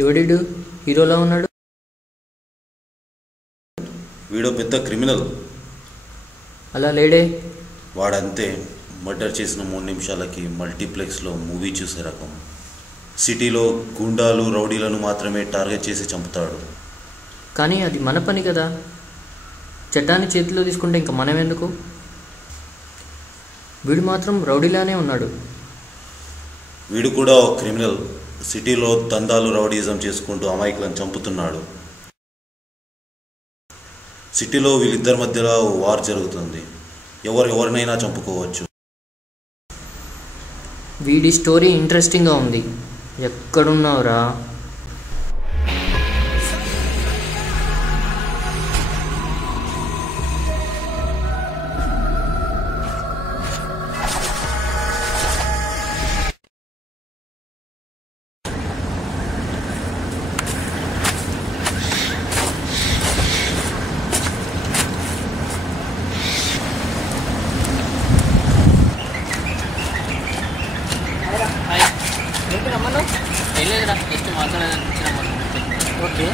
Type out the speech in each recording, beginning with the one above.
ఎవడిడు హీరోలా ఉన్నాడు? వీడో పెద్ద క్రిమినల్. అలా లేడే. వాడంతే, మర్డర్ చేసిన 3 నిమిషాలకి మల్టీప్లెక్స్లో మూవీ చూసే రకం. సిటీలో గుండాలు రౌడీలను మాత్రమే టార్గెట్ చేసి చంపుతాడు. కానీ అది మన పని కదా, చట్టాన్ని చేతిలో తీసుకుంటే ఇంకా మనం ఎందుకు? వీడు మాత్రం రౌడీలానే ఉన్నాడు. వీడు కూడా ఓ క్రిమినల్. సిటీలో దందాలు రౌడీజం చేసుకుంటూ అమాయకులను చంపుతున్నాడు. సిటీలో వీళ్ళిద్దరి మధ్యలో వార్ జరుగుతుంది. ఎవరినైనా చంపుకోవచ్చు. వీడి స్టోరీ ఇంట్రెస్టింగ్గా ఉంది. ఎక్కడున్నావురా? జస్ట్ మాట్లాడాలనిపించిన. ఓకే,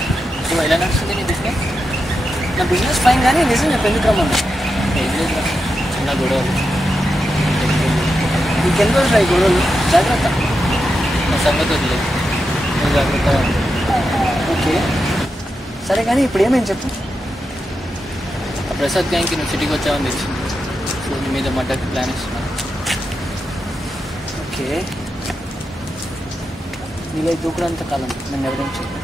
సో ఎలా నడుస్తుంది నీ బిజినెస్? నా బిజినెస్ ఫైన్, కానీ నిజం చెప్పి ఎందుకు రమ్మన్నా? ఏం లేదురా, చిన్న గొడవలు. నీకెందుకు రోజులు ఈ గొడవలు? జాగ్రత్త, నా సంగతి వదిలేదు, నువ్వు జాగ్రత్తగా ఉంది. ఓకే సరే, కానీ ఇప్పుడు ఏమేమి చెప్పు. ఆ ప్రసాద్ గ్యాంగ్కి నువ్వు సిటీకి వచ్చావని తెచ్చింది. సో నీ మీద మడ్డకి ప్లాన్ ఇస్తున్నాను. ఓకే, నీలో దూకుడంత కాలం నన్ను ఎవరేం చెప్పు.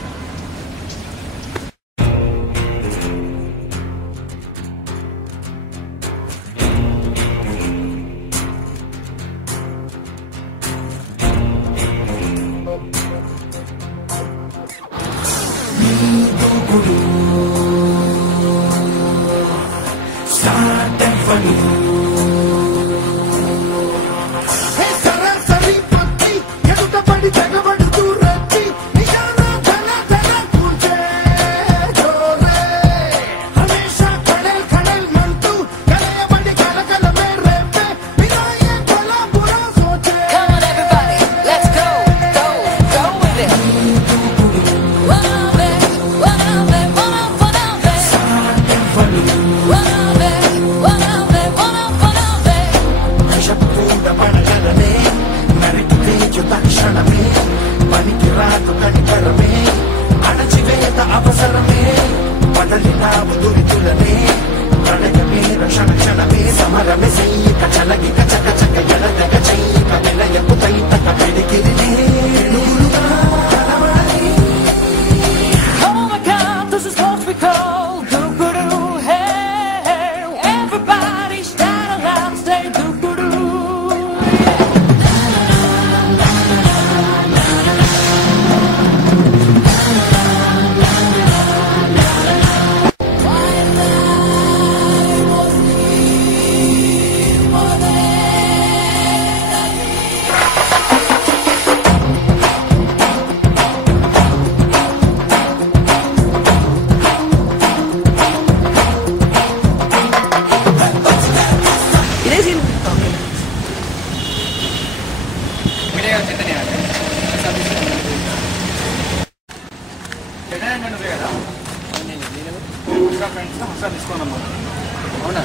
అవునా?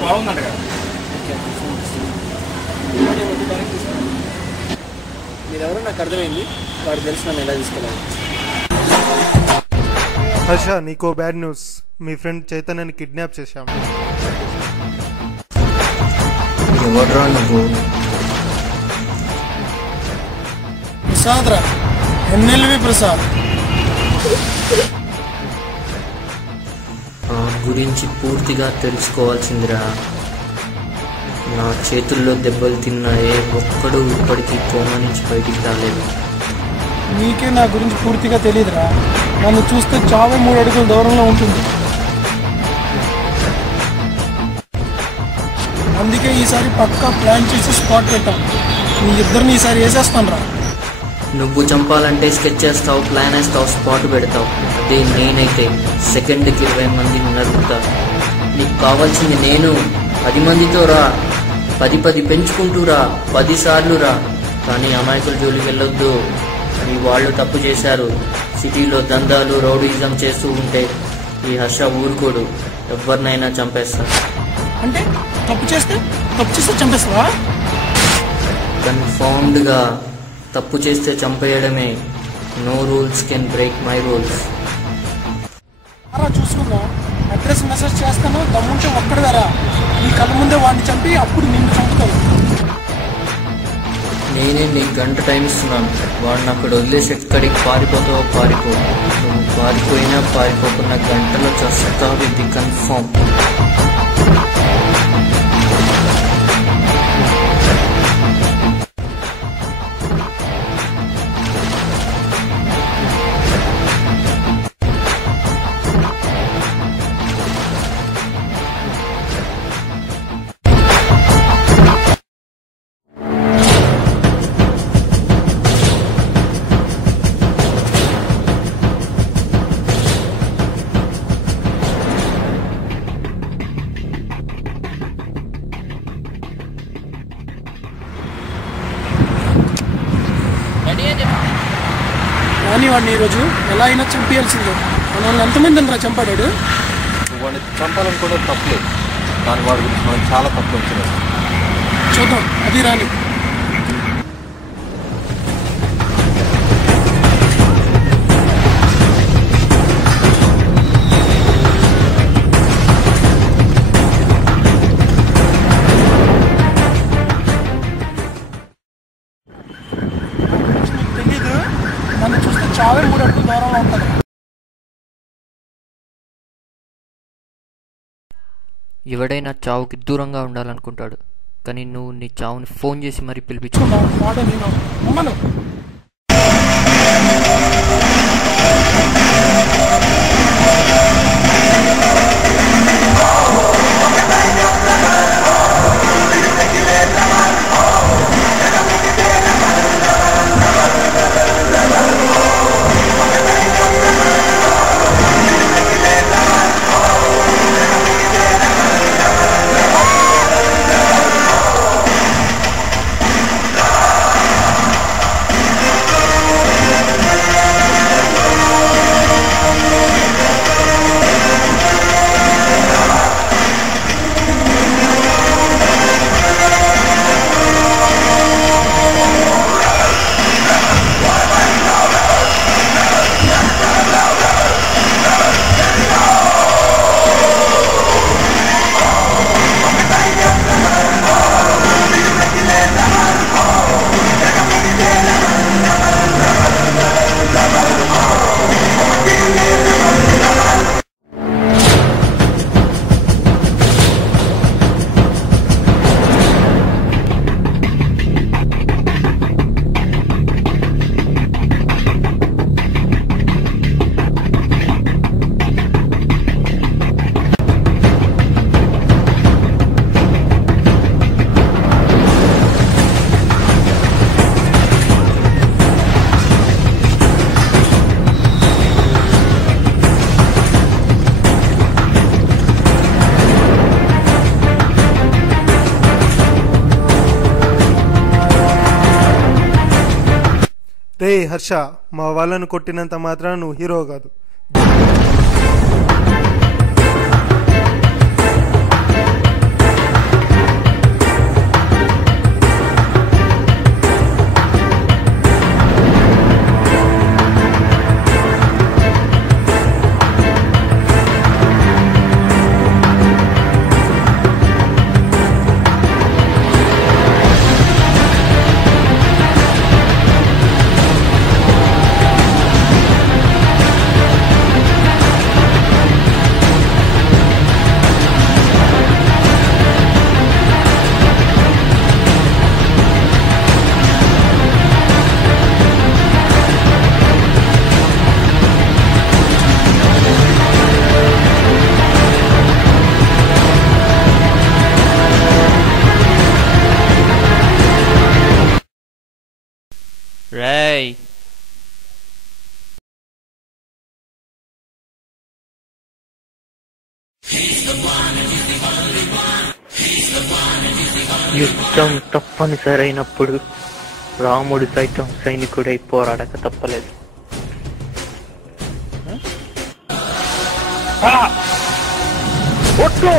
బాగుందంట కదా. మీరెవరో నాకు అర్థమైంది. వాడు తెలిసి నన్ను ఎలా తీసుకెళ్ళాలి. హర్ష, నీకో బ్యాడ్ న్యూస్. మీ ఫ్రెండ్ చైతన్యని కిడ్నాప్ చేశాం. ఎవడ్రా నువ్వు? ప్రసాద్ రా, ఎన్ఎల్వి ప్రసాద్. ఆ గురించి పూర్తిగా తెలుసుకోవాల్సిందిరా. నా చేతుల్లో దెబ్బలు తిన్న ఏ ఒక్కడు ఇప్పటికీ కోమా నుంచి బయటికి రాలేదు. నీకే నా గురించి పూర్తిగా తెలియదురా. నన్ను చూస్తే చావే 3 అడుగుల దూరంలో ఉంటుంది. అందుకే ఈసారి పక్కా ప్లాన్ చేసి స్పాట్ పెట్టాం. మీ ఇద్దరిని ఈసారి వేసేస్తాను రా. నువ్వు చంపాలంటే స్కెచ్ చేస్తావు, ప్లాన్ వేస్తావు, స్పాట్ పెడతావు. అదే నేనైతే సెకండ్కి 20 మందిని నరుకుతా. నీకు కావాల్సింది నేను. 10 మందితో రా, 10 పెంచుకుంటూ రా, 10 సార్లు రా. కానీ అమాయకుల జోలికి వెళ్ళొద్దు. మీ వాళ్ళు తప్పు చేశారు. సిటీలో దందాలు రౌడీజం చేస్తూ ఉంటే ఈ హర్ష ఊరుకోడు, ఎవరినైనా చంపేస్తాడు. అంటే తప్పు చేస్తే చంపేస్తావా? కన్ఫర్మ్డ్గా తప్పు చేస్తే చంపేయడమే. No rules can break my rules. అలా చూసుకుందాం. అడ్రస్ మెసేజ్ చేస్తాను, దమ్ముంటే ఒక్కడు వేరా నీ కళ్ళ ముందే వాడిని చంపి అప్పుడు నిన్ను చంపుతాను. నేనే నీకు గంట టైం ఇస్తున్నాను. వాడిని అక్కడ వదిలేసి ఎక్కడికి పారిపోతావో పారిపో. నువ్వు పారిపోయినా పారిపోకున్న గంటలో చస్తావు, ఇది కన్ఫర్మ్. కానీ వాడిని ఈరోజు ఎలా అయినా చంపేయాల్సిందే. మనల్ని ఎంతమంది రా చంపాడాడు? వాడిని చంపాలనుకోవడం తప్పలేదు, కానీ వాడి గురించి మనం చాలా తప్పు వచ్చినాం. చూద్దాం, అది రాని. తెలీదు, నన్ను చూస్తే చావే 3 అడుగుల దూరంలో ఉంటుంది. ఎవడైనా చావుకి దూరంగా ఉండాలనుకుంటాడు, కానీ నువ్వు నీ చావుని ఫోన్ చేసి మరీ పిలిపించుకున్నావు. రే హర్ష, మా వాళ్ళను కొట్టినంత మాత్రాన నువ్వు హీరో కాదు. రేయ్, యుద్ధం తప్పనిసరైనప్పుడు రాముడు సైతం సైనికుడై పోరాడక తప్పలేదు. ఒట్టు